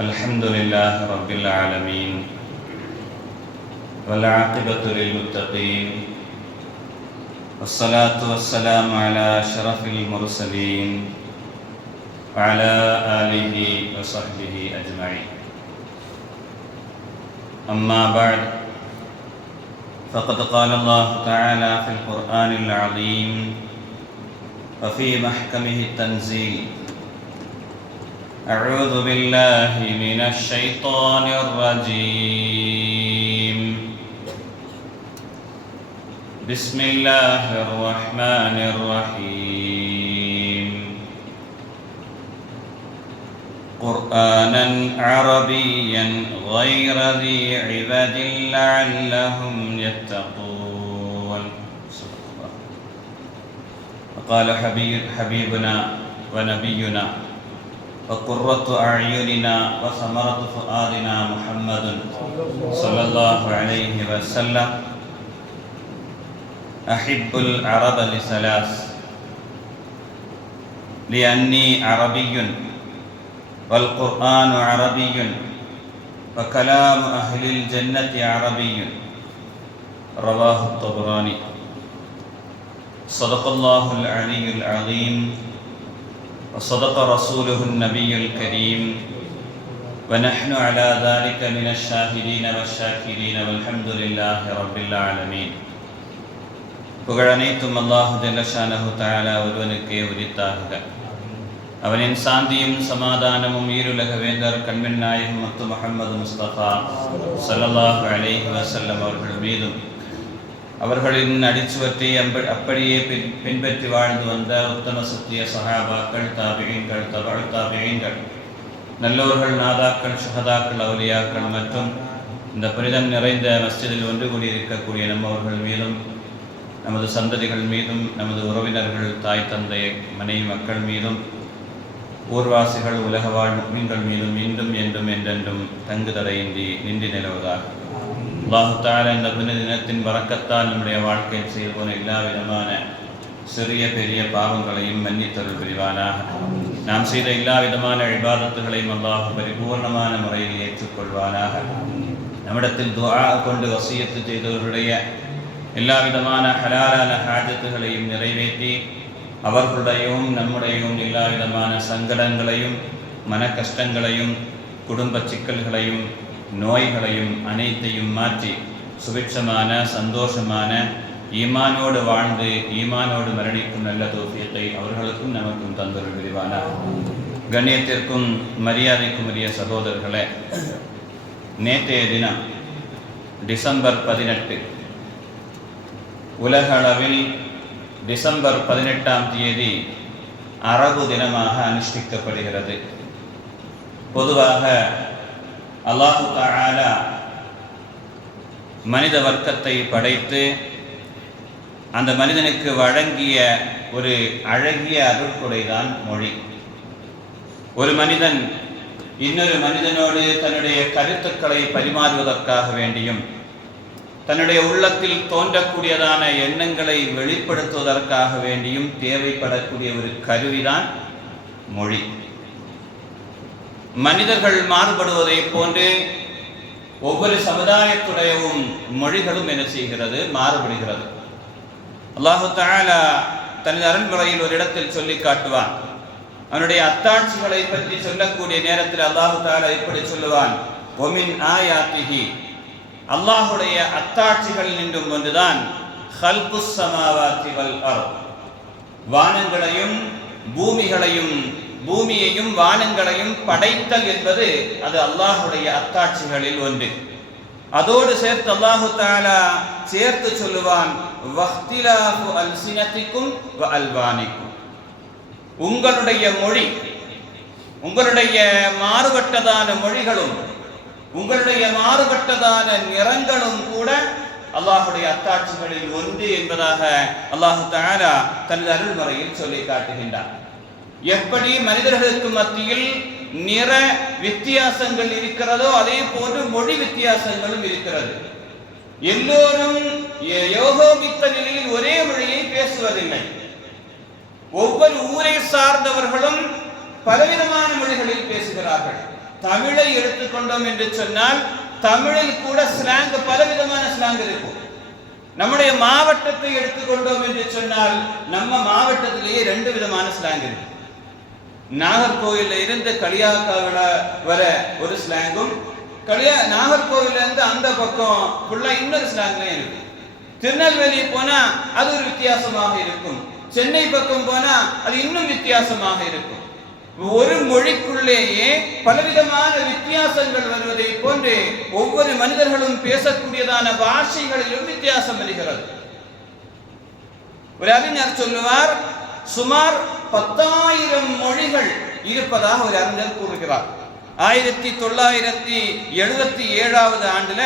الحمد لله رب العالمين والعاقبة للمتقين والصلاة والسلام على أشرف المرسلين وعلى آله وصحبه أجمعين. أما بعد فقد قال الله تعالى في القرآن العظيم وفي محكمه التنزيل أعوذ بالله من الشيطان الرجيم. بسم الله الرحمن الرحيم. قرآنا عربيا غير ذي عبد لعلهم يتقون. وقال حبيب حبيبنا ونبينا وقرة أعيننا وثمرة فؤادنا محمد صلى الله عليه وسلم. أحب العرب لثلاث. لأني عربي والقرآن عربي وكلام أهل الجنة عربي. رواه الطبراني. صدق الله العلي العظيم. وصدق رسوله النبي الكريم. ونحن على ذلك من الشاهدين والشاكرين والحمد لله رب العالمين. പുകഴനേത്തും അള്ളാഹു ജലഷാനഹു താല ഒരുവനുക്ക് ഉരുത്താകുക അവനിൻ ശാന്തിയും സമാധാനവും ഈരുലകവേന്ദർ കൺമനായ മത്ത് മുഹമ്മദ് മുസ്തഫ സലല്ലാഹു അലൈഹി വസല്ലം അവർ മീതും. அவர்களின் அடிச்சுவற்றை அம்ப அப்படியே பின் பின்பற்றி வாழ்ந்து வந்த உத்தம சத்திய சஹாபாக்கள் தாபிகங்கள் தபாள் தாபிகங்கள் நல்லோர்கள் நாதாக்கள் ஷஹதாக்கள் அவுலியாக்கள் மற்றும் இந்த புனிதம் நிறைந்த மஸ்ஜிதில் ஒன்று கூடியிருக்கக்கூடிய நம்மவர்கள் மீதும் நமது சந்ததிகள் மீதும் நமது உறவினர்கள் தாய் தந்தை மனைவி மக்கள் மீதும் ஊர்வாசிகள் உலக வாழ் மீன்கள் மீதும் மீண்டும் என்றும் என்றென்றும் தங்குதடையின்றி நின்று நிலவுவதாக. அல்லாஹு தாலா இந்த புனித தினத்தின் வரக்கத்தால் நம்முடைய வாழ்க்கையில் செய்து போன எல்லா விதமான சிறிய பெரிய பாவங்களையும் மன்னித்தருள் புரிவானாக நாம் செய்த எல்லா விதமான இபாதத்துகளையும் அல்லாஹ் பரிபூர்ணமான முறையில் ஏற்றுக்கொள்வானாக நம்மிடத்தில் துவா கொண்டு வசியத்து செய்தவர்களுடைய எல்லா விதமான ஹலாலான ஹாஜத்துகளையும் நிறைவேற்றி அவர்களுடையும் நம்முடையும் எல்லா விதமான சங்கடங்களையும் மன கஷ்டங்களையும் குடும்ப சிக்கல்களையும் நோய்களையும் அனைத்தையும் மாற்றி சுபிட்சமான சந்தோஷமான ஈமானோடு வாழ்ந்து ஈமானோடு மரணிக்கும் நல்ல தோசியத்தை அவர்களுக்கும் நமக்கும் தந்தொரு விரிவானார் கண்ணியத்திற்கும் மரியாதைக்கும் உரிய சகோதரர்களே நேற்றைய தினம் டிசம்பர் பதினெட்டு உலக அளவில் டிசம்பர் பதினெட்டாம் தேதி அரபு தினமாக அனுஷ்டிக்கப்படுகிறது. பொதுவாக அல்லாஹு தாலா மனித வர்க்கத்தை படைத்து அந்த மனிதனுக்கு வழங்கிய ஒரு அழகிய அருள்கொடைதான் மொழி. ஒரு மனிதன் இன்னொரு மனிதனோடு தன்னுடைய கருத்துக்களை பரிமாறுவதற்காக வேண்டியும் தன்னுடைய உள்ளத்தில் தோன்றக்கூடியதான எண்ணங்களை வெளிப்படுத்துவதற்காக வேண்டியும் தேவைப்படக்கூடிய ஒரு கருவிதான் மொழி. மனிதர்கள் மாறுபடுவதை போன்று ஒவ்வொரு சமுதாயத்துடையவும் மொழிகளும் என்ன செய்கிறது? மாறுபடுகிறது. அல்லாஹு தாலா தனது அரண்முறையில் ஒரு இடத்தில் சொல்லி காட்டுவான். அவனுடைய அத்தாட்சிகளை பற்றி சொல்லக்கூடிய நேரத்தில் அல்லாஹு தாலா இப்படி சொல்லுவான் ஒமின் ஆயாத்திகி அல்லாஹுடைய அத்தாட்சிகள் நின்றும் ஒன்றுதான் ஹல்புஸ் வானங்களையும் பூமிகளையும் பூமியையும் வானங்களையும் படைத்தல் என்பது அது அல்லாஹுடைய அத்தாட்சிகளில் ஒன்று. அதோடு சேர்த்து அல்லாஹு தாலா சேர்த்து சொல்லுவான் அல்வானிக்கும். உங்களுடைய மொழி உங்களுடைய மாறுபட்டதான மொழிகளும் உங்களுடைய மாறுபட்டதான நிறங்களும் கூட அல்லாஹுடைய அத்தாட்சிகளில் ஒன்று என்பதாக அல்லாஹு தாலா தனது அருள்முறையில் சொல்லி காட்டுகின்றார் எப்படி மனிதர்களுக்கு மத்தியில் நிற வித்தியாசங்கள் இருக்கிறதோ அதே போன்று மொழி வித்தியாசங்களும் இருக்கிறது. எல்லோரும் ய- யோகோபித்த நிலையில் ஒரே மொழியை பேசுவதில்லை. ஒவ்வொரு ஊரை சார்ந்தவர்களும் பலவிதமான மொழிகளில் பேசுகிறார்கள். தமிழை எடுத்துக்கொண்டோம் என்று சொன்னால் தமிழில் கூட ஸ்லாங் பலவிதமான ஸ்லாங் இருக்கும். நம்முடைய மாவட்டத்தை எடுத்துக்கொண்டோம் என்று சொன்னால் நம்ம மாவட்டத்திலேயே ரெண்டு விதமான ஸ்லாங் இருக்கு. நாகர்கோவில்ல இருந்து களியாக்காவில வர ஒரு ஸ்லாங்கும் களியா நாகர்கோவில்ல இருந்து அந்த பக்கம் ஃபுல்லா இன்னொரு ஸ்லாங்லயும் இருக்கு. திருநெல்வேலி போனா அது ஒரு வித்தியாசமாக இருக்கும். சென்னை பக்கம் போனா அது இன்னும் வித்தியாசமாக இருக்கும். ஒரு மொழிக்குள்ளேயே பலவிதமான வித்தியாசங்கள் வருவதை போன்று ஒவ்வொரு மனிதர்களும் பேசக்கூடியதான பாஷைகளிலும் வித்தியாசம் வருகிறது. ஒரு அறிஞர் சொல்லுவார் சுமார் பத்தாயிரம் மொழிகள் இருப்பதாக ஒரு அறிஞர் கூறுகிறார். ஆயிரத்தி தொள்ளாயிரத்தி எழுபத்தி ஏழாவது ஆண்டுல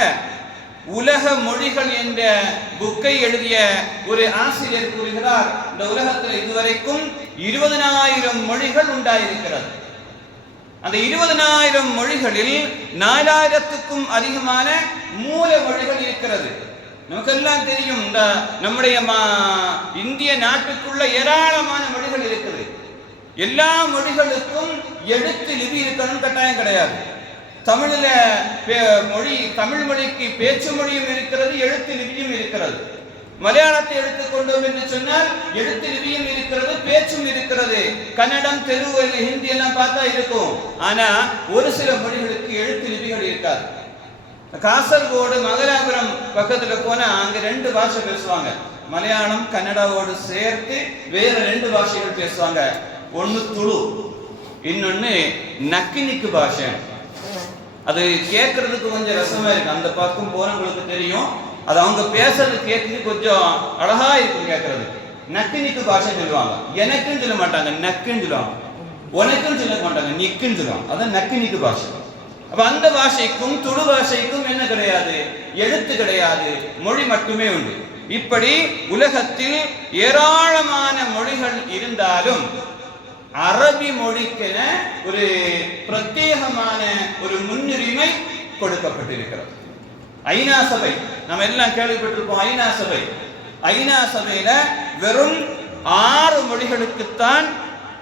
உலக மொழிகள் என்ற புக்கை எழுதிய ஒரு ஆசிரியர் கூறுகிறார் இந்த உலகத்தில் இதுவரைக்கும் இருபதனாயிரம் மொழிகள் உண்டாயிருக்கிறது. அந்த இருபதனாயிரம் மொழிகளில் நாலாயிரத்துக்கும் அதிகமான மூல மொழிகள் இருக்கிறது. நமக்கெல்லாம் தெரியும் இந்த நம்முடைய மா- இந்திய நாட்டுக்குள்ள ஏராளமான மொழிகள் இருக்குது. எல்லா மொழிகளுக்கும் எழுத்து லிபி இருக்கணும் கட்டாயம் கிடையாது. தமிழில் பே- மொழி தமிழ் மொழிக்கு பேச்சு மொழியும் இருக்கிறது எழுத்து லிபியும் இருக்கிறது. மலையாளத்தை எடுத்துக்கொண்டோம் என்று சொன்னால் எழுத்து லிபியும் இருக்கிறது பேச்சும் இருக்கிறது. கன்னடம் தெலுங்கு ஹிந்தி எல்லாம் பார்த்தா இருக்கும். ஆனா ஒரு சில மொழிகளுக்கு எழுத்து லிபிகள் இருக்காது. காசர்கோடு மங்கலாபுரம் பக்கத்துல போனா அங்க ரெண்டு பாஷை பேசுவாங்க. மலையாளம் கன்னடாவோடு சேர்த்து வேற ரெண்டு பாஷைகள் பேசுவாங்க. ஒண்ணு துளு இன்னொன்னு நக்கினிக்கு பாஷை. அது கேட்கறதுக்கு கொஞ்சம் ரசமா இருக்கு. அந்த பக்கம் போனவங்களுக்கு தெரியும். அது அவங்க பேசுறது கேட்கறது கொஞ்சம் அழகா இருக்கும் கேட்கறது நக்கினிக்கு பாஷை சொல்லுவாங்க. எனக்குன்னு சொல்ல மாட்டாங்க நக்குன்னு சொல்லுவாங்க. உனக்குன்னு சொல்ல மாட்டாங்க நிக்குன்னு சொல்லுவாங்க. அதான் நக்கினிக்கு பாஷை. அப்ப அந்த பாஷைக்கும் துளு பாஷைக்கும் என்ன கிடையாது? எழுத்து கிடையாது. மொழி மட்டுமே உண்டு. இப்படி உலகத்தில் ஏராளமான மொழிகள் இருந்தாலும் அரபி மொழிக்கென ஒரு பிரத்யேகமான ஒரு முன்னுரிமை கொடுக்கப்பட்டிருக்கிறது. ஐநா சபை. நம்ம எல்லாம் கேள்விப்பட்டிருக்கோம் ஐநா சபை. ஐநா சபையில வெறும் ஆறு மொழிகளுக்குத்தான்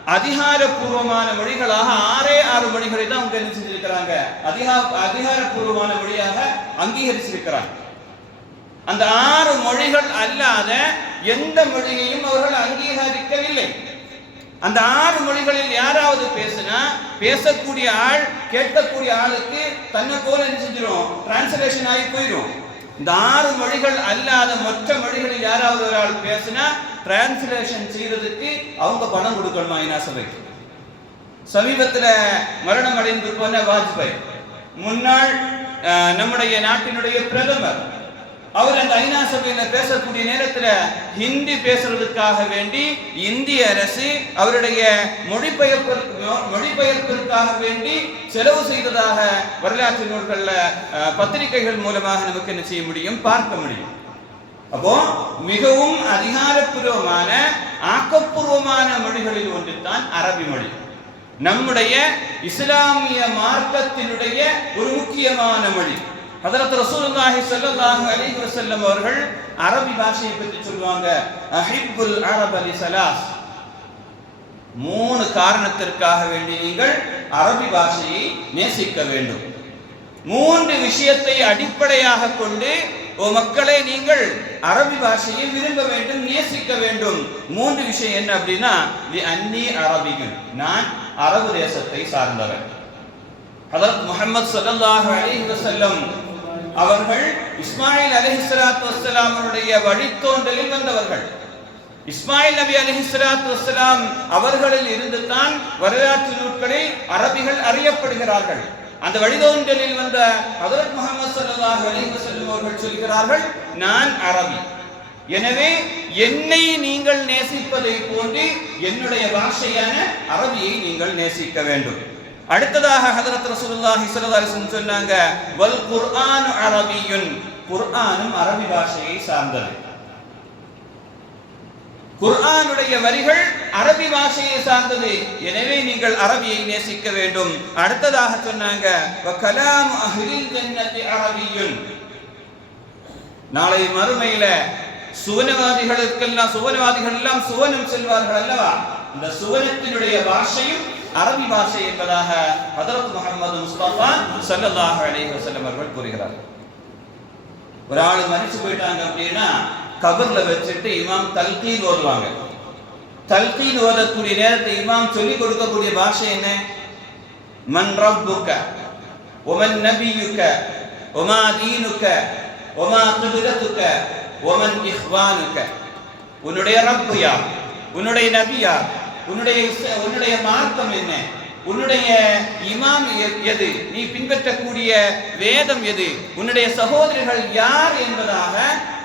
அதிகாரப்பூர்வமான மொழிகளாக ஆறே ஆறு மொழிகளை தான் அவங்க என்ன செஞ்சிருக்கிறாங்க அதிகா அதிகாரப்பூர்வமான மொழியாக அங்கீகரிச்சிருக்கிறாங்க. அந்த ஆறு மொழிகள் அல்லாத எந்த மொழியையும் அவர்கள் அங்கீகரிக்கவில்லை. அந்த ஆறு மொழிகளில் யாராவது பேசினா பேசக்கூடிய ஆள் கேட்கக்கூடிய ஆளுக்கு தன்னை போல என்ன செஞ்சிடும் டிரான்ஸ்லேஷன் ஆகி போயிடும் இந்த ஆறு மொழிகள் அல்லாத மற்ற மொழிகளில் யாராவது ஒரு ஆள் பேசினா டிரான்ஸ்லேஷன் செய்யறதுக்கு அவங்க பணம் கொடுக்கணுமா ஐநா சபைக்கு? சமீபத்தில் மரணம் அடைந்து போன வாஜ்பாய். முன்னாள் நம்முடைய நாட்டினுடைய பிரதமர். அவர் அந்த ஐநா சபையில பேசக்கூடிய நேரத்துல ஹிந்தி பேசுறதுக்காக வேண்டி இந்திய அரசு அவருடைய மொழிபெயர்ப்பு மொழிபெயர்ப்பிற்காக வேண்டி செலவு செய்ததாக வரலாற்று நூல்கள்ல அஹ், பத்திரிகைகள் மூலமாக நமக்கு என்ன செய்ய முடியும்? பார்க்க முடியும். அப்போ மிகவும் அதிகாரப்பூர்வமான ஆக்கப்பூர்வமான மொழிகளில் ஒன்றுதான் அரபி மொழி. நம்முடைய இஸ்லாமிய மார்க்கத்தினுடைய ஒரு முக்கியமான மொழி. ஹதரத் ரசூலுல்லாஹி ஸல்லல்லாஹு அலைஹி வஸல்லம் அவர்கள் அரபி பாஷையை பற்றி சொல்லுவாங்க. அஹிப்புல் அரப லிஸலாஸ் மூணு காரணத்திற்காக வேண்டி நீங்கள் அரபி பாஷையை நேசிக்க வேண்டும். மூன்று விஷயத்தை அடிப்படையாக கொண்டு ஓ மக்களை நீங்கள் அரபி பாஷையை விரும்ப வேண்டும் நேசிக்க வேண்டும். மூன்று விஷயம் என்ன அப்படின்னா தி அன்னி அரபிகள் நான் அரபு தேசத்தை சார்ந்தவன். ஹதரத் முகமது சல்லாஹ் அலி வசல்லம் அவர்கள் இஸ்மாயில் அலிஹிஸ்லாத்து வஸ்ஸலாம் வழித்தோன்றலில் வந்தவர்கள். இஸ்மாயில் நபி அலிஹிஸ்லாத்து வஸ்ஸலாம் அவர்களில் இருந்து தான் வரலாற்று நூல்களில் அரபிகள் அறியப்படுகிறார்கள். அந்த வழிதோன்றலில் வந்த ஹதரத் முகமது சல்லாஹ் அலிஹசல்லம் அவர்கள் சொல்கிறார்கள் நான் அரபி. எனவே என்னை நீங்கள் நேசிப்பதை போன்று என்னுடைய பாஷையான அரபியை நீங்கள் நேசிக்க வேண்டும். அடுத்ததாக ஹதரத் ரசூலுல்லாஹி ஸல்லல்லாஹு அலைஹி வஸல்லம் சொன்னாங்க வல் குர்ஆன் அரபியுன். குர்ஆனும் அரபி பாஷையை சார்ந்தது. குர்ஆனுடைய வரிகள் அரபி பாஷையை சார்ந்தது. எனவே நீங்கள் அரபியை நேசிக்க வேண்டும். அடுத்ததாக சொன்னாங்க வ கலாம் அஹ்லில் ஜன்னதி அரபியுன். நாளை மறுமையில சுவனவாதிகளுக்கெல்லாம் சுவனவாதிகள் எல்லாம் சுவனம் செல்வார்கள் அல்லவா? இந்த சுவனத்தினுடைய பாஷையும் அரபி பாஷை என்பதாக ஹதரத் முகமது முஸ்தபா சல்லல்லாஹ் அலைஹி வஸல்லம் அவர்கள் கூறுகிறார். ஒரு ஆள் மரிச்சு போயிட்டாங்க அப்படின்னா கபர்ல வச்சுட்டு இமாம் தல்கீன் ஓதுவாங்க. தல்கீன் ஓதக்கூடிய நேரத்தை இமாம் சொல்லி கொடுக்கக்கூடிய பாஷை என்ன? மன் ரப்புக்க ஒமன் நபியுக்க ஒமா தீனுக்க ஒமா கிபிலத்துக்க ஒமன் இஹ்வானுக்க. உன்னுடைய ரப்பு யார்? உன்னுடைய நபி யார்? உன்னுடைய உன்னுடைய மார்க்கம் என்ன? உன்னுடைய இமாம் எது? நீ பின்பற்றக்கூடிய வேதம் எது? உன்னுடைய சகோதரர்கள் யார் என்பதாக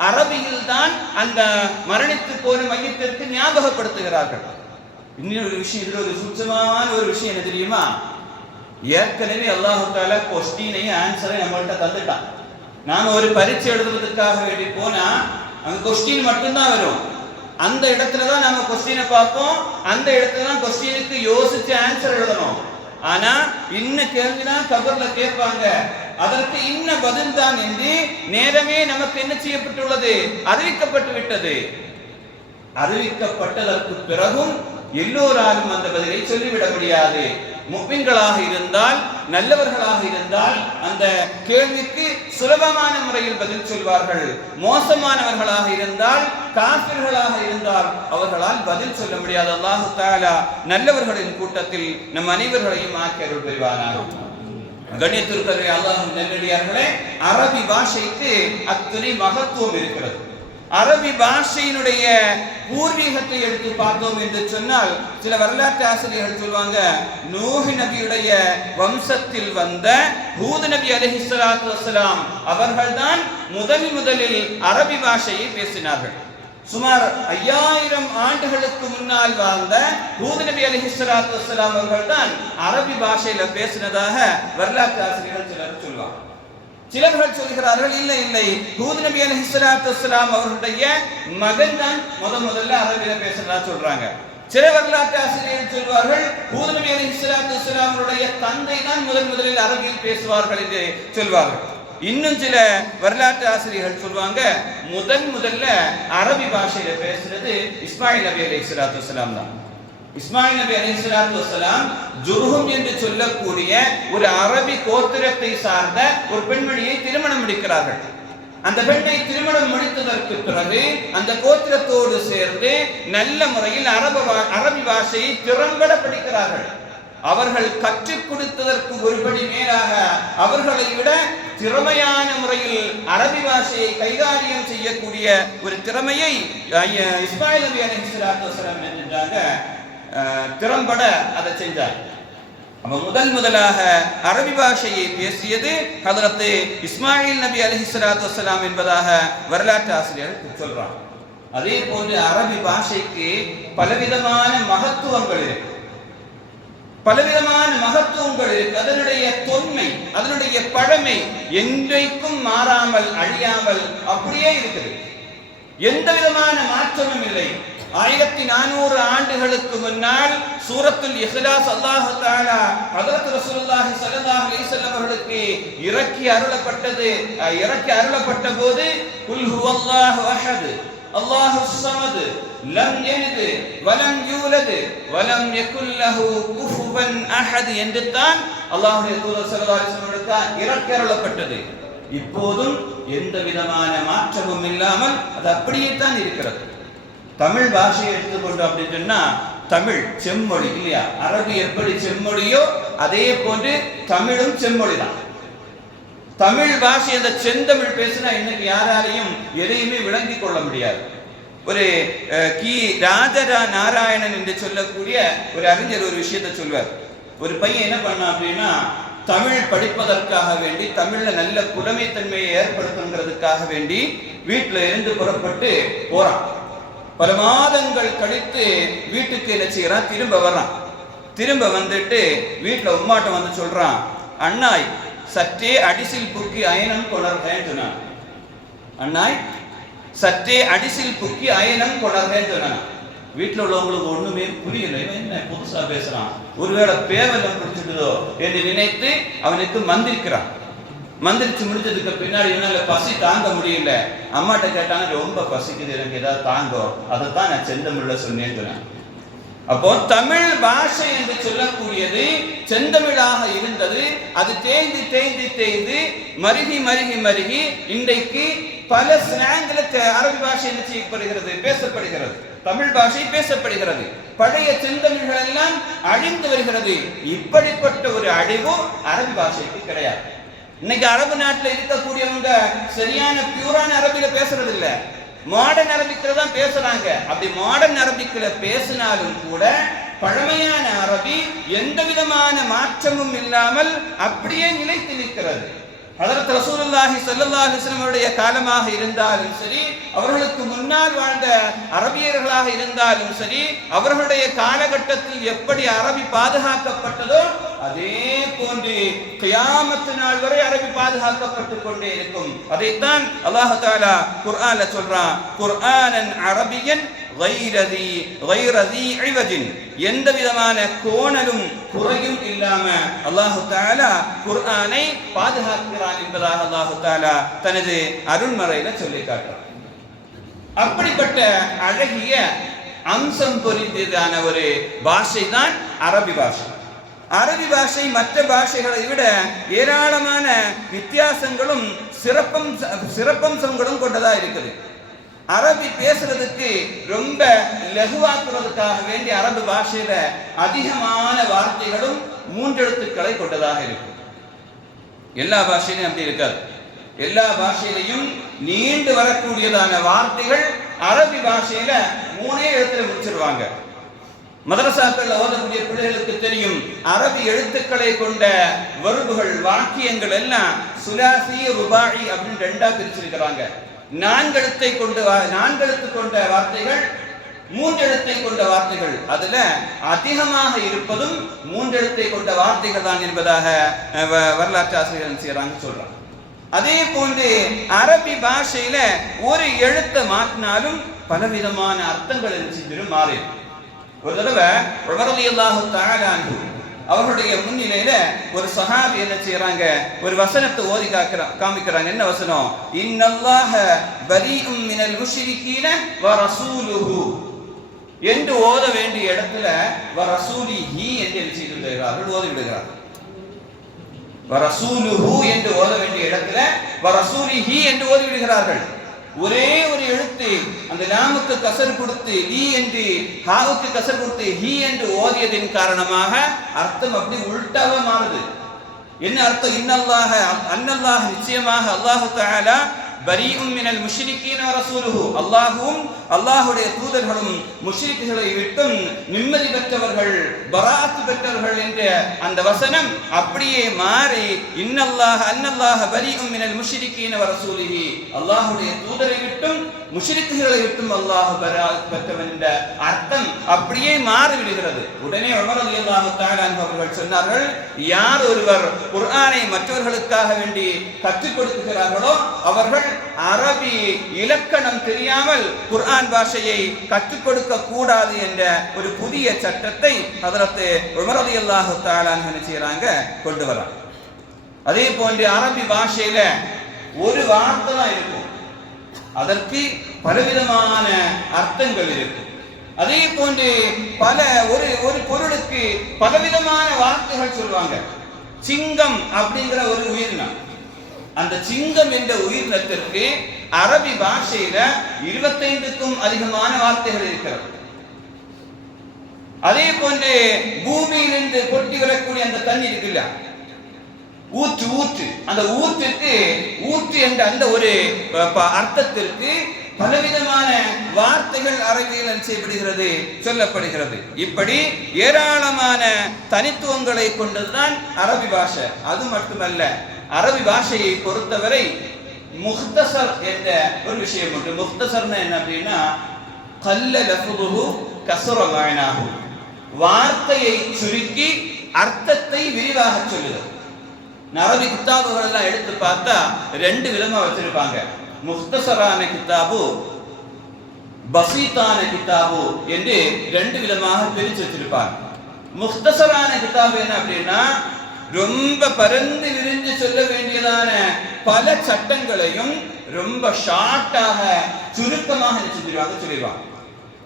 அரபியில் தான் அந்த மரணித்து போன மையத்திற்கு ஞாபகப்படுத்துகிறார்கள். இன்னொரு விஷயம் இதில் ஒரு சுத்தமான ஒரு விஷயம் என்ன தெரியுமா? ஏற்கனவே அல்லாஹால தாலா கொஸ்டினையும் ஆன்சரை நம்மள்கிட்ட தந்துட்டான். நாம ஒரு பரீட்சை எழுதுறதுக்காக வேண்டி போனா அங்க கொஸ்டின் மட்டும்தான் வரும். அந்த இடத்துல தான் நம்ம கொஸ்டினை பார்ப்போம். அந்த இடத்துல தான் கொஸ்டினுக்கு யோசிச்சு ஆன்சர் எழுதணும். ஆனா இன்ன கேள்விதான் கபர்ல கேட்பாங்க. அதற்கு இன்ன பதில் தான் என்று நேரமே நமக்கு என்ன செய்யப்பட்டுள்ளது? அறிவிக்கப்பட்டு விட்டது. அறிவிக்கப்பட்டதற்கு பிறகும் எல்லோராலும் அந்த பதிலை சொல்லிவிட முடியாது. முப்பின்களாக இருந்தால் நல்லவர்களாக இருந்தால் அந்த கேள்விக்கு சுலபமான முறையில் பதில் சொல்வார்கள். மோசமானவர்களாக இருந்தால் காபிர்களாக இருந்தால் அவர்களால் பதில் சொல்ல முடியாது. அல்லாஹு தாலா நல்லவர்களின் கூட்டத்தில் நம் அனைவர்களையும் ஆக்கி அருள் புரிவானாக. கண்ணியத்திற்கே அல்லாஹும் நெல்லடியார்களே அரபி பாஷைக்கு அத்துணை மகத்துவம் இருக்கிறது. அரபி பாஷையினுடைய பூர்வீகத்தை எடுத்து பார்த்தோம் என்று சொன்னால் சில வரலாற்று ஆசிரியர்கள் சொல்லுவாங்க நூஹி நபியுடைய வம்சத்தில் வந்த ஹூத் நபி அலைஹிஸ்ஸலாத்து வசலாம் அவர்கள்தான் முதன் முதலில் அரபி பாஷையை பேசினார்கள். சுமார் ஐயாயிரம் ஆண்டுகளுக்கு முன்னால் வாழ்ந்த ஹூத் நபி அலைஹிஸ்ஸலாத்து வசலாம் அவர்கள் தான் அரபி பாஷையில பேசினதாக வரலாற்று ஆசிரியர்கள் சிலர் சொல்லுவாங்க சிலர்கள் சொல்கிறார்கள் இல்லை இல்லை. தூது நபி அலைஹிஸ்ஸலாத்து வஸ்ஸலாம் அவர்களுடைய மகன் தான் முத முதல்ல அரபியில பேசுறதா சொல்றாங்க. சில வரலாற்று ஆசிரியர் சொல்வார்கள் தூது நபி அலைஹிஸ்ஸலாத்து வஸ்ஸலாம் அவருடைய தந்தை தான் முதன் முதலில் அரபியில் பேசுவார்கள் என்று சொல்வார்கள். இன்னும் சில வரலாற்று ஆசிரியர்கள் சொல்லுவாங்க முதன் முதல்ல அரபி பாஷையில பேசுறது இஸ்மாயில் நபி அலைஹிஸ்ஸலாத்து இஸ்லாம் தான். இஸ்மாயில் நபி அலி சலாத்து வசலாம் ஜுருஹும் என்று சொல்லக்கூடிய ஒரு அரபி கோத்திரத்தை சார்ந்த ஒரு பெண்மணியை திருமணம் முடிக்கிறார்கள் அந்த பெண்ணை திருமணம் முடித்ததற்கு பிறகு அந்த கோத்திரத்தோடு சேர்ந்து நல்ல முறையில் அரப அரபி பாஷையை திறம்பட படிக்கிறார்கள் அவர்கள் கற்றுக் கொடுத்ததற்கு ஒருபடி மேலாக அவர்களை விட திறமையான முறையில் அரபி பாஷையை கைகாரியம் செய்யக்கூடிய ஒரு திறமையை இஸ்மாயில் நபி அலி சலாத்து வசலாம் என்றாங்க திறம்பட அதை செஞ்சார். அப்ப முதல் முதலாக அரபி பாஷையை பேசியது ஹதரத்து இஸ்மாயில் நபி அலைஹிஸ்ஸலாத்து வஸ்ஸலாம் என்பதாக வரலாற்று ஆசிரியர் சொல்றாங்க அதே போன்று அரபி பாஷைக்கு பலவிதமான மகத்துவங்கள் இருக்கு. பலவிதமான மகத்துவங்கள் இருக்கு. அதனுடைய தொன்மை அதனுடைய பழமை என்றைக்கும் மாறாமல் அழியாமல் அப்படியே இருக்குது. எந்த விதமான மாற்றமும் இல்லை. ஆயிரத்தி நானூறு ஆண்டுகளுக்கு முன்னால் சூரத்துல் இஹ்லாஸ் அல்லாஹ் தஆலா ஹஜரத் ரசூலுல்லாஹி ஸல்லல்லாஹு அலைஹி வஸல்லம் அவர்களுக்கு இறக்கி அருளப்பட்டது இறக்கி அருளப்பட்ட போது குல் ஹுவல்லாஹு அஹத் அல்லாஹு ஸமத் லம் யலித் வலம் யூலத் வலம் யகுல் லஹு குஃபுவன் அஹத் என்று தான் அல்லாஹ்வுடைய தூதர் ஸல்லல்லாஹு அலைஹி வஸல்லம் அவர்களுக்கு இறக்கி அருளப்பட்டது. இப்போதும் எந்த விதமான மாற்றமும் இல்லாமல் அது அப்படியே தான் இருக்கிறது. தமிழ் பாஷையை எடுத்துக்கொண்டோம் அப்படின்னு சொன்னா தமிழ் செம்மொழி இல்லையா? அரபு எப்படி செம்மொழியோ அதே போன்று தமிழும் செம்மொழி தான் தமிழ் பாஷை அந்த செந்தமிழ் பேசினா இன்னைக்கு யாராலையும் எதையுமே விளங்கிக் கொள்ள முடியாது. ஒரு அஹ், கி. ராஜரா நாராயணன் என்று சொல்லக்கூடிய ஒரு அறிஞர் ஒரு விஷயத்தை சொல்வார். ஒரு பையன் என்ன பண்ணான் அப்படின்னா தமிழ் படிப்பதற்காக வேண்டி தமிழ்ல நல்ல புலமைத்தன்மையை ஏற்படுத்துங்கிறதுக்காக வேண்டி வீட்டில் இருந்து புறப்பட்டு போறான். பல மாதங்கள் கழித்து வீட்டுக்கு என்ன செய்யறான்? திரும்ப வர்றான். திரும்ப வந்துட்டு வீட்டுல உம்மாட்ட வந்து சொல்றான் அண்ணாய் சற்றே அடிசில் புக்கி அயனம் கொணர்கேன்னு சொன்னான். அண்ணாய் சற்றே அடிசில் புக்கி அயனம் கொணர்கேன்னு சொன்னான். வீட்டுல உள்ளவங்களுக்கு ஒண்ணுமே புரியல. என்ன புதுசா பேசுறான்? ஒருவேளை பேவலம் பிடிச்சிடுதோ என்று நினைத்து அவனுக்கு மந்திரிக்கிறான். மந்திரிச்சு முடிச்சதுக்கு பின்னாடி என்னால பசி தாங்க முடியல. அம்மாட்ட கேட்டாங்க ரொம்ப பசிக்குது எனக்கு ஏதாவது தாங்கோ. தான் நான் செந்தமிழ்ல சொன்னேன்னு சொன்னேன் அப்போ தமிழ் பாஷை என்று சொல்லக்கூடியது செந்தமிழாக இருந்தது. அது தேய்ந்து தேய்ந்து தேய்ந்து மருகி மருகி மருகி இன்றைக்கு பல ஸ்லாங்கில் அரபி பாஷை என்ன செய்யப்படுகிறது? பேசப்படுகிறது. தமிழ் பாஷை பேசப்படுகிறது. பழைய செந்தமிழ்கள் எல்லாம் அழிந்து வருகிறது. இப்படிப்பட்ட ஒரு அழிவு அரபி பாஷைக்கு கிடையாது. இன்னைக்கு அரபு நாட்டில் இருக்கக்கூடியவங்க சரியான பியூரான அரபியில பேசுறது இல்ல மாடர்ன் அரபிக்கில் தான் பேசுறாங்க. அப்படி மாடர்ன் அரபிக்கில் பேசினாலும் கூட பழமையான அரபி எந்த விதமான மாற்றமும் இல்லாமல் அப்படியே நிலைத்து நிற்கிறது. அதற்கு ரசூலுல்லாஹி ஸல்லல்லாஹு அவருடைய காலமாக இருந்தாலும் சரி அவர்களுக்கு முன்னால் வாழ்ந்த அரபியர்களாக இருந்தாலும் சரி அவர்களுடைய காலகட்டத்தில் எப்படி அரபி பாதுகாக்கப்பட்டதோ அதே போன்று கியாமத்து நாள் வரை அரபி பாதுகாக்கப்பட்டு கொண்டே இருக்கும். அதைத்தான் அல்லாஹ் தாலா குர்ஆன்ல சொல்றான் குர்ஆனன் அரபியன் எந்த விதமான கோணலும் குறையும் இல்லாம அல்லாஹு தாலா குர்ஆனை பாதுகாக்கிறான் என்பதாக அல்லாஹு தாலா தனது அருள்மறையில சொல்லி காட்டுறான். அப்படிப்பட்ட அழகிய அம்சம் பொறிந்ததான ஒரு பாஷை தான் அரபி பாஷை. அரபி பாஷை மற்ற பாஷைகளை விட ஏராளமான வித்தியாசங்களும் சிறப்பம் சிறப்பம்சங்களும் கொண்டதா இருக்குது. அரபி பேசுறதுக்கு ரொம்ப லகுவாக்குறதுக்காக வேண்டி அரபு பாஷையில அதிகமான வார்த்தைகளும் மூன்றெழுத்துக்களை கொண்டதாக இருக்கும். எல்லா பாஷையிலும் அப்படி இருக்காது. எல்லா பாஷையிலையும் நீண்டு வரக்கூடியதான வார்த்தைகள் அரபி பாஷையில மூணே எழுத்துல முடிச்சிருவாங்க. மதரசாக்கள் ஓதக்கூடிய பிள்ளைகளுக்கு தெரியும் அரபி எழுத்துக்களை கொண்ட வருபுகள் வாக்கியங்கள் எல்லாம் சுலாசி ருபாயி அப்படின்னு ரெண்டா பிரிச்சிருக்கிறாங்க. நான்கெழுத்தை கொண்டு நான்கெழுத்து கொண்ட வார்த்தைகள் மூன்றெழுத்தை கொண்ட வார்த்தைகள். அதுல அதிகமாக இருப்பதும் மூன்றெழுத்தை கொண்ட வார்த்தைகள் தான் என்பதாக வ- வரலாற்று ஆசிரியர் செய்யறாங்க சொல்றாங்க அதே போன்று அரபி பாஷையில ஒரு எழுத்தை மாற்றினாலும் பலவிதமான அர்த்தங்கள் என்ன செஞ்சிடும் மாறிடும். ஒரு தடவை அவர்களுடைய முன்னிலையில ஒரு சஹாபி என்ன செய்யறாங்க ஒரு வசனத்தை ஓதி காக்குறா காமிக்கிறாங்க. என்ன வசனம்? இன்னல்லாஹ பரீஉம் மினல் முஷ்ரிகீன வ ரசூலுஹு. என்று ஓத வேண்டிய இடத்துல வ ரசூலிஹி என்று என்ன செய்து விடுகிறார்கள்? ஓதி விடுகிறார்கள். வ ரசூலுஹு என்று ஓத வேண்டிய இடத்துல வ ரசூலிஹி என்று ஓதி விடுகிறார்கள். ஒரே ஒரு எழுத்து அந்த லாமுக்கு கசர் கொடுத்து லீ என்று ஹாவுக்கு கசர் கொடுத்து ஹி என்று ஓதியதின் காரணமாக அர்த்தம் அப்படி உள்டாவா மாறுது. என்ன அர்த்தம்? இன்னல்லாக அன்னல்லாஹ் நிச்சயமாக அல்லாஹு தாலா பரீஉம் மினல் முஷ்ரிக்கீன ரசூலுஹு அல்லாஹும் அல்லாஹுடைய தூதர்களும் முஷ்ரிக்குகளை விட்டும் நிம்மதி பெற்றவர்கள் பராத்து பெற்றவர்கள் என்ற அந்த வசனம் அப்படியே மாறி இன்னல்லாக அன்னல்லாக பரியும் மினல் முஷிரிக்கீன வ ரசூலிஹி அல்லாஹ்வுடைய தூதரை விட்டும் முஷிரிக்குகளை விட்டும் அல்லாஹ் பெற்றவன் என்ற அர்த்தம் அப்படியே மாறிவிடுகிறது. உடனே உமர் அலி அல்லாஹு அவர்கள் சொன்னார்கள் யார் ஒருவர் குர்ஆனை மற்றவர்களுக்காக வேண்டி கற்றுக் கொடுக்கிறார்களோ அவர்கள் அரபி இலக்கணம் தெரியாமல் குர்ஆன் பாஷையை கற்றுக் கொடுக்க கூடாது என்ற ஒரு புதிய சட்டத்தை அதற்கு உமரதி அல்லாஹு தஆலா என்ன கொண்டு வராங்க அதே போன்று அரபி பாஷையில ஒரு வார்த்தை தான் இருக்கும் அதற்கு பலவிதமான அர்த்தங்கள் இருக்கும் அதே போன்று பல ஒரு ஒரு பொருளுக்கு பலவிதமான வார்த்தைகள் சொல்லுவாங்க சிங்கம் அப்படிங்கிற ஒரு உயிரினம் அந்த சிங்கம் என்ற உயிரினத்திற்கு அரபி பாஷையில இருபத்தைந்துக்கும் அதிகமான வார்த்தைகள் இருக்கிறது. அதே போன்று பூமியிலிருந்து கொட்டி வரக்கூடிய அந்த தண்ணி இருக்குல்ல ஊற்று ஊற்று அந்த ஊற்றுக்கு ஊற்று என்ற அந்த ஒரு ப- அர்த்தத்திற்கு பலவிதமான வார்த்தைகள் அரபியில் செய்யப்படுகிறது? சொல்லப்படுகிறது. இப்படி ஏராளமான தனித்துவங்களை கொண்டதுதான் அரபி பாஷை. அது மட்டுமல்ல அரபி பாஷையை பொறுத்தவரை முக்தசர் என்ற ஒரு விஷயம் உண்டு. முக்தசர்னா என்ன அப்படின்னா கல்ல லஃபுதுஹு கசுர வார்த்தையை சுருக்கி அர்த்தத்தை விரிவாக சொல்லுதல். நரபி கித்தாபுகள் எல்லாம் எடுத்து பார்த்தா ரெண்டு விதமா வச்சிருப்பாங்க. முக்தசரான கித்தாபு பசீத்தான கித்தாபு என்று ரெண்டு விதமாக பிரிச்சு வச்சிருப்பாங்க. முக்தசரான கித்தாபு என்ன அப்படின்னா ரொம்ப பரந்து விரிஞ்சு சொல்ல வேண்டியதான பல சட்டங்களையும் ரொம்ப ஷார்ட்டாக சுருக்கமாக என்ன செஞ்சிருவாங்க சொல்லிடுவாங்க.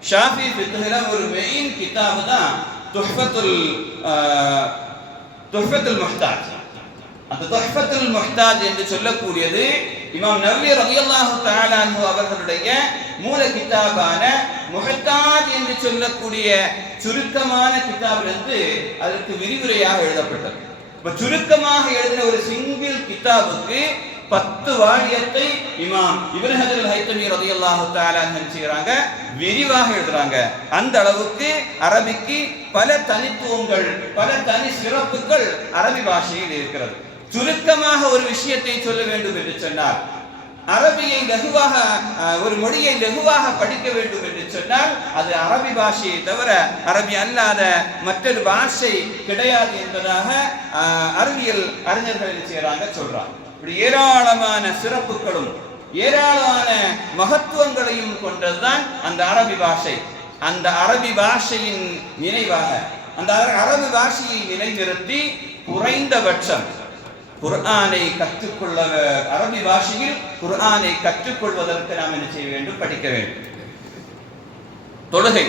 ஷாஃபி ஃபித்ஹில் ஒரு மெயின் கிதாபு தான் துஹ்பத்துல் ஆஹ், முஹ்தாஜ். அந்த துஹ்பத்துல் முஹ்தாஜ் என்று சொல்லக்கூடியது இமாம் நவ்ய ரலியல்லாஹு தஆலா அவர்களுடைய மூல கிதாபான முஹ்தாஜ் என்று சொல்லக்கூடிய சுருக்கமான கிதாபிலிருந்து அதற்கு விரிவுரையாக எழுதப்பட்டது. இப்ப சுருக்கமாக எழுதின ஒரு சிங்கிள் கிதாபுக்கு பத்து வாழியத்தை இமாம் இப்னு ஹஜர் ஹைத்தமி ரலியல்லாஹு தஆலா அன்ஹு விரிவாக எழுதுறாங்க. அந்த அளவுக்கு அரபிக்கு பல தனித்துவங்கள் பல தனி சிறப்புகள் அரபி பாஷையில் இருக்கிறது. சுருக்கமாக ஒரு விஷயத்தை சொல்ல வேண்டும் என்று சொன்னார் அரபியை லகுவாக ஒரு மொழியை லகுவாக படிக்க வேண்டும் என்று சொன்னால் அது அரபி பாஷையை தவிர அரபி அல்லாத மற்றொரு பாஷை கிடையாது என்பதாக அறிவியல் அறிஞர்கள் என்ன செய்யறாங்க சொல்றாங்க. இப்படி ஏராளமான சிறப்புகளும் ஏராளமான மகத்துவங்களையும் கொண்டதுதான் அந்த அரபி பாஷை. அந்த அரபி பாஷையின் நினைவாக அந்த அர- அரபி பாஷையை நிலைநிறுத்தி குறைந்தபட்சம் குர்ஆனை கற்றுக்கொள்ள அரபி பாஷையில் குர்ஆனை கற்றுக்கொள்வதற்கு நாம் என்ன செய்ய வேண்டும்? படிக்க வேண்டும். தொழுகை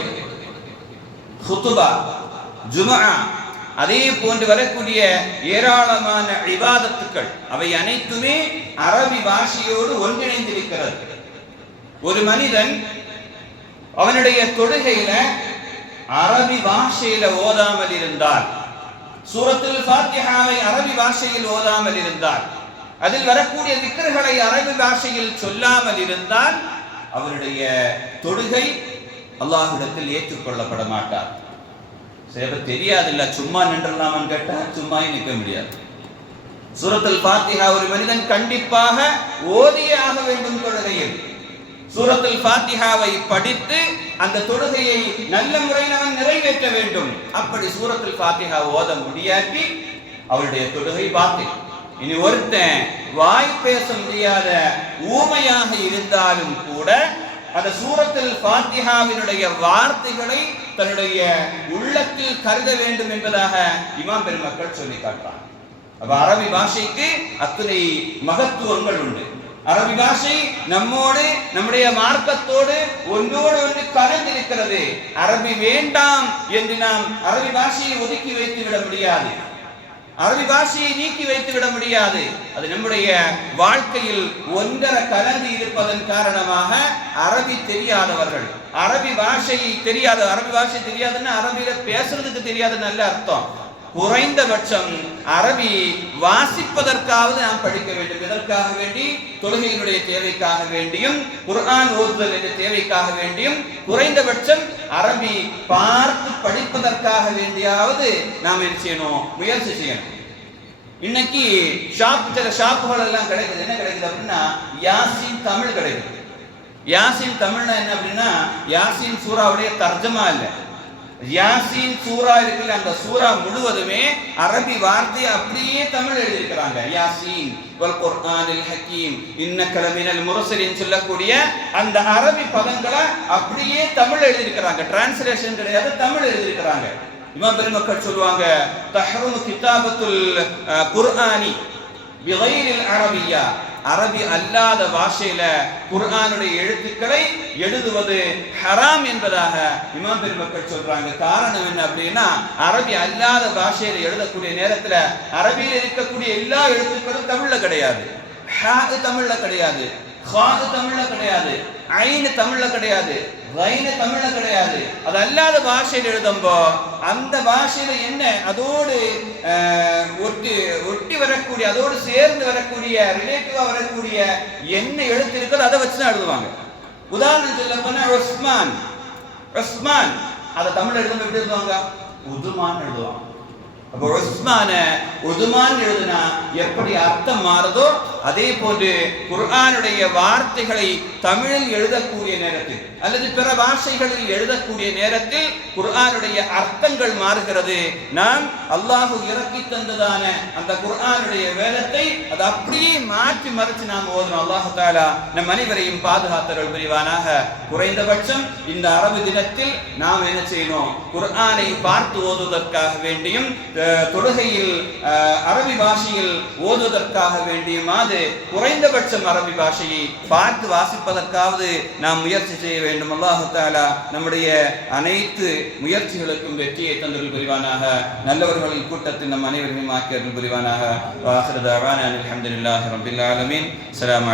ஹுத்துபா ஜுமா அதே போன்று வரக்கூடிய ஏராளமான விவாதத்துக்கள் அவை அனைத்துமே அரபி பாஷையோடு ஒன்றிணைந்திருக்கிறது. ஒரு மனிதன் அவனுடைய தொழுகையில அரபி பாஷையில ஓதாமல் இருந்தால் சூரத்துல் ஃபாத்திஹாவை அரபி பாஷையில் ஓதாமல் இருந்தார். அதில் வரக்கூடிய திக்கர்களை அரபி பாஷையில் சொல்லாமல் இருந்தால் அவருடைய தொடுகை அல்லாஹிடத்தில் ஏற்றுக்கொள்ளப்பட மாட்டார் சில தெரியாதில்ல சும்மா நின்றலாமான்னு கேட்டா சும்மா நிற்க முடியாது. சூரத்தில் பாத்திகா ஒரு மனிதன் கண்டிப்பாக ஓதியே ஆக வேண்டும் தொழுகையில். சூரத்தில் ஃபாத்திஹாவை படித்து அந்த தொழுகையை நல்ல முறையில் அவன் நிறைவேற்ற வேண்டும். அப்படி சூரத்தில் ஃபாத்திஹா ஓத முடியாட்டி அவருடைய தொழுகை பார்த்து இனி ஒருத்தன் வாய் பேச முடியாத ஊமையாக இருந்தாலும் கூட அந்த சூரத்தில் ஃபாத்திஹாவினுடைய வார்த்தைகளை தன்னுடைய உள்ளத்தில் கருத வேண்டும் என்பதாக இமாம் பெருமக்கள் சொல்லி காட்டுறாங்க. அப்ப அரபி பாஷைக்கு அத்தனை மகத்துவங்கள் உண்டு. அரபிபாஷை நம்மோடு நம்முடைய மார்க்கத்தோடு ஒன்றோடு ஒன்று கலந்திருக்கிறது. அரபி வேண்டாம் என்று நாம் அரபி பாஷையை ஒதுக்கி வைத்து விட முடியாது. அரபி பாஷையை நீக்கி வைத்து விட முடியாது. அது நம்முடைய வாழ்க்கையில் ஒன்றர கலந்து இருப்பதன் காரணமாக அரபி தெரியாதவர்கள். அரபி பாஷையை தெரியாத. அரபி பாஷை தெரியாதுன்னா அரபியில பேசுறதுக்கு தெரியாதுன்னு நல்ல அர்த்தம். குறைந்தபட்சம் அரபி வாசிப்பதற்காவது நாம் படிக்க வேண்டும். இதற்காக வேண்டி? தொழுகையினுடைய தேவைக்காக வேண்டியும் குர்ஆன் ஓதுதல் என்ற தேவைக்காக வேண்டியும் குறைந்தபட்சம் அரபி பார்த்து படிப்பதற்காக வேண்டியாவது நாம் என்ன செய்யணும்? முயற்சி செய்யணும். இன்னைக்கு ஷாப் சில ஷாப்புகள் எல்லாம் கிடைக்குது. என்ன கிடைக்குது அப்படின்னா யாசின் தமிழ் கிடைக்குது. யாசின் தமிழ்னா என்ன அப்படின்னா யாசின் சூறாவுடைய தர்ஜமா இல்லை. யாசின் சூரா இருக்குல்ல அந்த சூரா முழுவதுமே அரபி வார்த்தையை அப்படியே தமிழ் எழுதியிருக்கிறாங்க. யாசின் வல் குர்ஆனில் ஹக்கீம் இன்ன கலமினல் முரசலின் சொல்லக்கூடிய அந்த அரபி பதங்களை அப்படியே தமிழ் எழுதியிருக்கிறாங்க. டிரான்ஸ்லேஷன் கிடையாது தமிழ் எழுதியிருக்கிறாங்க. இமாம் பெருமக்கள் சொல்லுவாங்க தஹ்ருமு கிதாபத்துல் குர்ஆனி பிகைரில் அரபியா அரபி அல்லாத பாஷையில குர்ஆனுடைய எழுத்துக்களை எழுதுவது ஹராம் என்பதாக இமாம் பெருமக்கள் சொல்றாங்க. காரணம் என்ன அப்படின்னா அரபி அல்லாத பாஷையில எழுதக்கூடிய நேரத்துல அரபியில் இருக்கக்கூடிய எல்லா எழுத்துக்களும் தமிழ்ல கிடையாது. தமிழ்ல கிடையாது. ஹாது தமிழ்ல கிடையாது. ஐனு தமிழ்ல கிடையாது. வைனு தமிழ்ல கிடையாது. அது அல்லாத பாஷையில் எழுதும்போ அந்த பாஷையில என்ன அதோடு ஒட்டி ஒட்டி வரக்கூடிய அதோடு சேர்ந்து வரக்கூடிய ரிலேட்டிவா வரக்கூடிய என்ன எழுத்து இருக்கோ அதை வச்சு தான் எழுதுவாங்க. உதாரணம் சொல்ல போனா உஸ்மான். உஸ்மான். அதை தமிழ் எழுதும் எப்படி எழுதுவாங்க? உதுமான் எழுதுவாங்க. அப்போ உஸ்மான உதுமான் எழுதுனா எப்படி அர்த்தம் மாறுதோ அதே போன்று குர்ஆனுடைய வார்த்தைகளை தமிழில் எழுதக்கூடிய நேரத்தில் அல்லது பிற பாஷைகளில் எழுதக்கூடிய நேரத்தில் குர்ஆனுடைய அர்த்தங்கள் மாறுகிறது. நாம் அல்லாஹு இறக்கி தந்ததான அந்த குர்ஆனுடைய வேதத்தை அதை அப்படியே மாற்றி மறைச்சு நாம் ஓதணும். அல்லாஹு தாலா நம் அனைவரையும் பாதுகாத்தர்கள் புரிவானாக. குறைந்தபட்சம் இந்த அரபு தினத்தில் நாம் என்ன செய்யணும்? குர்ஆனை பார்த்து ஓதுவதற்காக வேண்டியும் அஹ், தொழுகையில் அரபி பாஷையில் ஓதுவதற்காக வேண்டியுமாது குறைந்தபட்சம் அரபி பாஷையை பார்த்து வாசிப்பதற்காவது நாம் முயற்சி செய்ய வேண்டும். அல்லாஹு தாலா நம்முடைய அனைத்து முயற்சிகளுக்கும் வெற்றியை தந்தல் புரிவானாக. நல்லவர்களின் கூட்டத்தில் நம் அனைவரையும் ஆக்கியர்கள் புரிவானாக. வாஹிர தாவான அல்ஹம்துலில்லாஹி ரப்பில் ஆலமீன். அஸ்ஸலாமு